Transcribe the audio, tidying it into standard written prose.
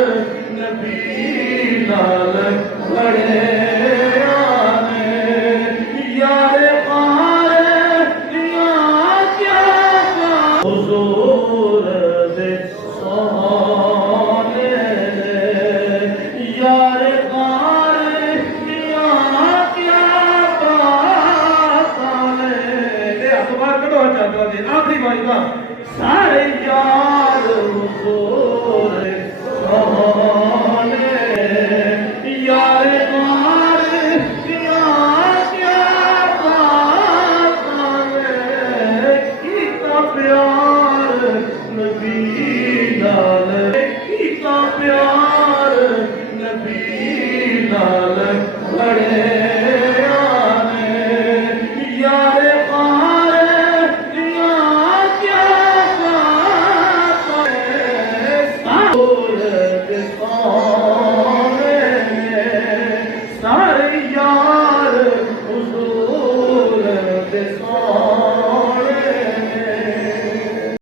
नबी नाल बड़े आने यार पारे दिया क्या हुजूर दे सोने यार पारे दिया क्या बात आने ये अखबार कटो चाहता है आखिरी बारी का सारे यार हुजूर दे सोने यार पारे दिया क्या बात आने कितना प्यार नबी नाल कितना प्यार नबी नाल बड़े आने यार पारे दिया क्या बात है सूरत सोने सारे यार हुजूर दे सोने